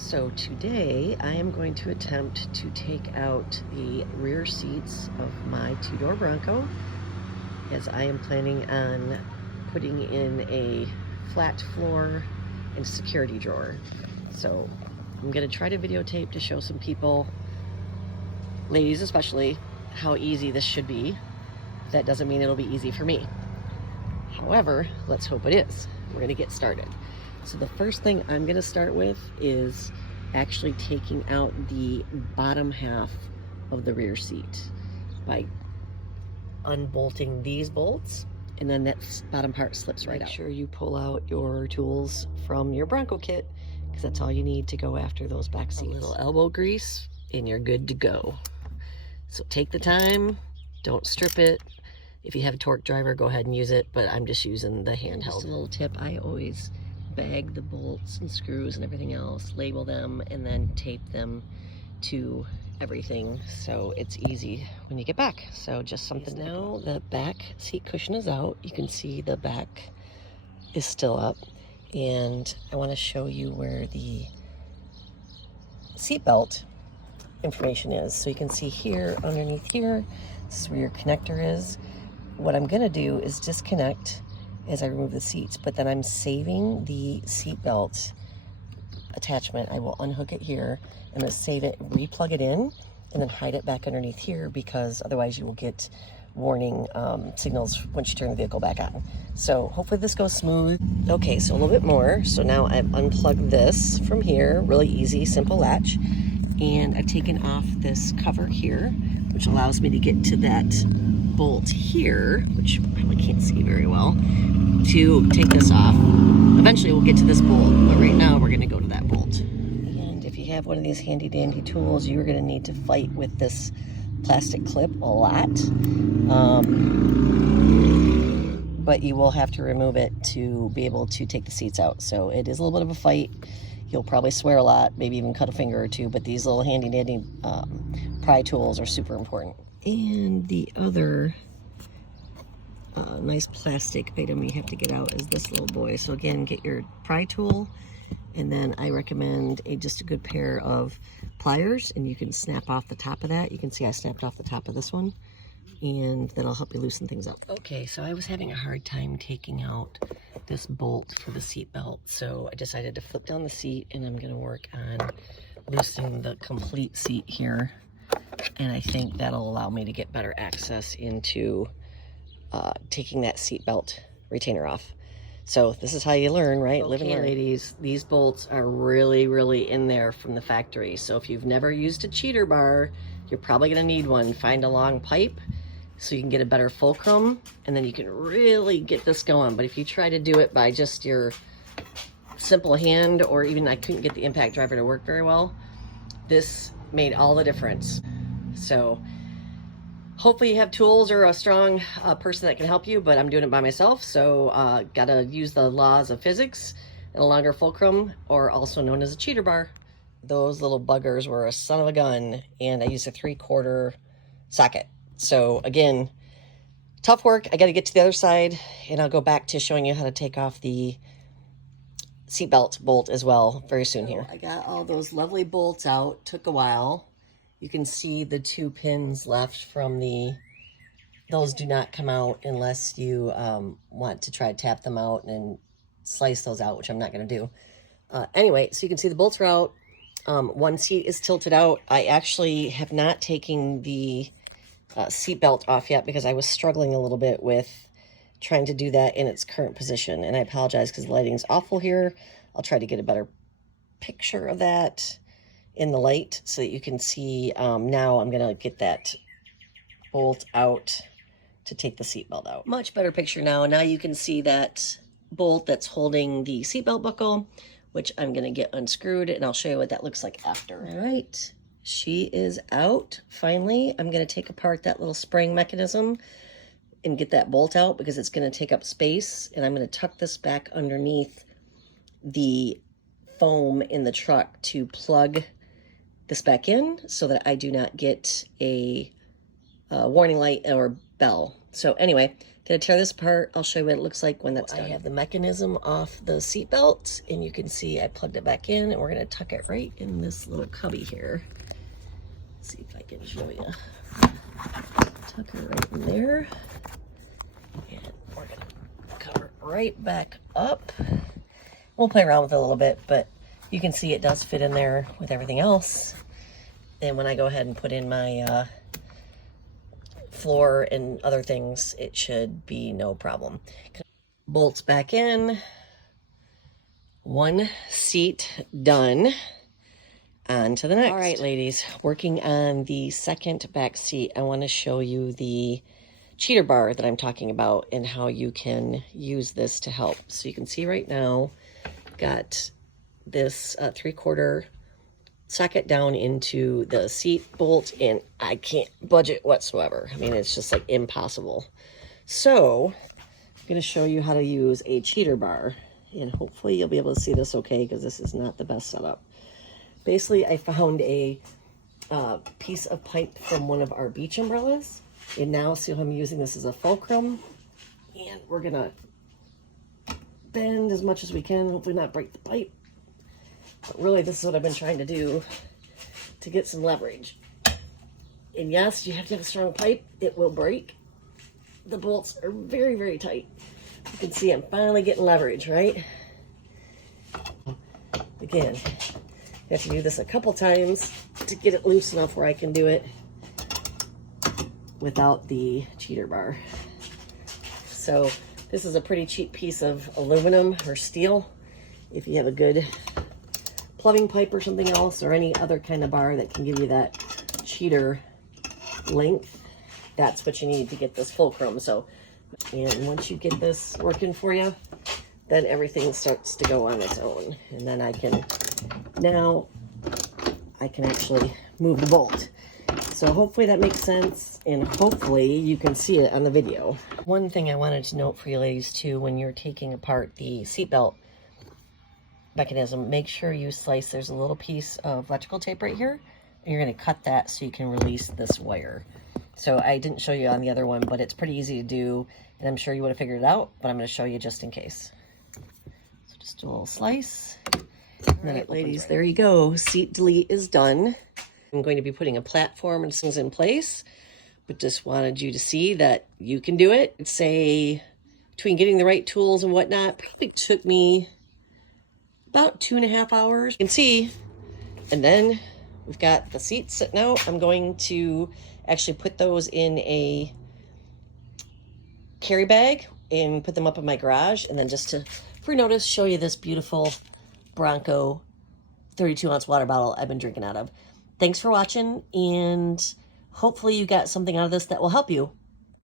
So today I am going to attempt to take out the rear seats of my two-door Bronco, as I am planning on putting in a flat floor and security drawer. So I'm going to try to videotape to show some people, ladies especially, how easy this should be. That doesn't mean it'll be easy for me. However, let's hope it is. We're going to get started. So the first thing I'm going to start with is actually taking out the bottom half of the rear seat by unbolting these bolts, and then that bottom part slips right out. Make sure you pull out your tools from your Bronco kit, because that's all you need to go after those back seats. A little elbow grease and you're good to go. So take the time, don't strip it. If you have a torque driver, go ahead and use it, but I'm just using the handheld. Just a little tip, I always bag the bolts and screws and everything else, label them, and then tape them to everything so it's easy when you get back. So just something. Now the back seat cushion is out. You can see the back is still up, and I want to show you where the seat belt information is. So you can see here underneath here, this is where your connector is. What I'm going to do is disconnect as I remove the seats, but then I'm saving the seat belt attachment. I will unhook it here. I'm going to save it, replug it in, and then hide it back underneath here, because otherwise you will get warning signals once you turn the vehicle back on. So hopefully this goes smooth. Okay, so a little bit more. So now I've unplugged this from here, really easy, simple latch, and I've taken off this cover here, which allows me to get to that bolt here, which you probably can't see very well, to take this off. Eventually we'll get to this bolt, but right now we're going to go to that bolt. And if you have one of these handy dandy tools, you're going to need to fight with this plastic clip a lot, but you will have to remove it to be able to take the seats out. So it is a little bit of a fight. You'll probably swear a lot, maybe even cut a finger or two, but these little handy dandy pry tools are super important. And the other nice plastic item you have to get out is this little boy. So again, get your pry tool, and then I recommend just a good pair of pliers, and you can snap off the top of that. You can see I snapped off the top of this one, and that'll help you loosen things up. Okay, so I was having a hard time taking out this bolt for the seat belt, so I decided to flip down the seat, and I'm going to work on loosening the complete seat here, and I think that'll allow me to get better access into taking that seat belt retainer off. So this is how you learn, right? Live and learn. Ladies, these bolts are really in there from the factory. So if you've never used a cheater bar, you're probably going to need one. Find a long pipe so you can get a better fulcrum, and then you can really get this going. But if you try to do it by just your simple hand, or even I couldn't get the impact driver to work very well, this made all the difference. So hopefully you have tools or a strong person that can help you, but I'm doing it by myself, so gotta use the laws of physics and a longer fulcrum, or also known as a cheater bar. Those little buggers were a son of a gun, and I used a 3/4 socket. So again, tough work. I gotta get to the other side, and I'll go back to showing you how to take off the seatbelt bolt as well very soon here. I got all those lovely bolts out. Took a while. You can see the 2 pins left from those do not come out unless you want to try to tap them out and slice those out, which I'm not going to do. Anyway, so you can see the bolts are out. One seat is tilted out. I actually have not taken the seat belt off yet, because I was struggling a little bit with trying to do that in its current position. And I apologize because the lighting is awful here. I'll try to get a better picture of that in the light so that you can see. Now I'm going to get that bolt out to take the seatbelt out. Much better picture now. Now you can see that bolt that's holding the seatbelt buckle, which I'm going to get unscrewed, and I'll show you what that looks like after. All right, she is out finally. I'm going to take apart that little spring mechanism and get that bolt out, because it's going to take up space, and I'm going to tuck this back underneath the foam in the truck to plug this back in so that I do not get a warning light or bell. So anyway, Gonna tear this apart. I'll show you what it looks like when that's done. I have the mechanism off the seat belt, and you can see I plugged it back in, and we're gonna tuck it right in this little cubby here. Let's see if I can show you. Tuck it right in there, and we're gonna cover it right back up. We'll play around with it a little bit, but you can see it does fit in there with everything else. And when I go ahead and put in my floor and other things, it should be no problem. Bolts back in. One seat done. On to the next. All right, ladies, working on the second back seat, I want to show you the cheater bar that I'm talking about and how you can use this to help. So you can see right now, got this 3/4 socket down into the seat bolt, and I can't budge it whatsoever. I mean, it's just like impossible. So I'm going to show you how to use a cheater bar, and hopefully you'll be able to see this okay, because this is not the best setup. Basically, I found a piece of pipe from one of our beach umbrellas, and now see how I'm using this as a fulcrum, and we're going to bend as much as we can, hopefully not break the pipe. But really, this is what I've been trying to do to get some leverage. And yes, you have to have a strong pipe. It will break. The bolts are very, very tight. You can see I'm finally getting leverage, right? Again, you have to do this a couple times to get it loose enough where I can do it without the cheater bar. So this is a pretty cheap piece of aluminum or steel. If you have a good plumbing pipe or something else, or any other kind of bar that can give you that cheater length, that's what you need to get this fulcrum. So, and once you get this working for you, then everything starts to go on its own. And then now I can actually move the bolt. So hopefully that makes sense, and hopefully you can see it on the video. One thing I wanted to note for you ladies too, when you're taking apart the seatbelt mechanism, make sure you slice. There's a little piece of electrical tape right here, and you're going to cut that so you can release this wire. So I didn't show you on the other one, but it's pretty easy to do, and I'm sure you would have figured it out, but I'm going to show you just in case. So just do a little slice. All right, ladies, there you go. Seat delete is done. I'm going to be putting a platform and things in place, but just wanted you to see that you can do it. Say between getting the right tools and whatnot, probably took me about 2.5 hours. You can see, and then we've got the seats sitting out. I'm going to actually put those in a carry bag and put them up in my garage, and then just to, for notice, show you this beautiful Bronco 32-ounce water bottle I've been drinking out of. Thanks for watching, and hopefully you got something out of this that will help you.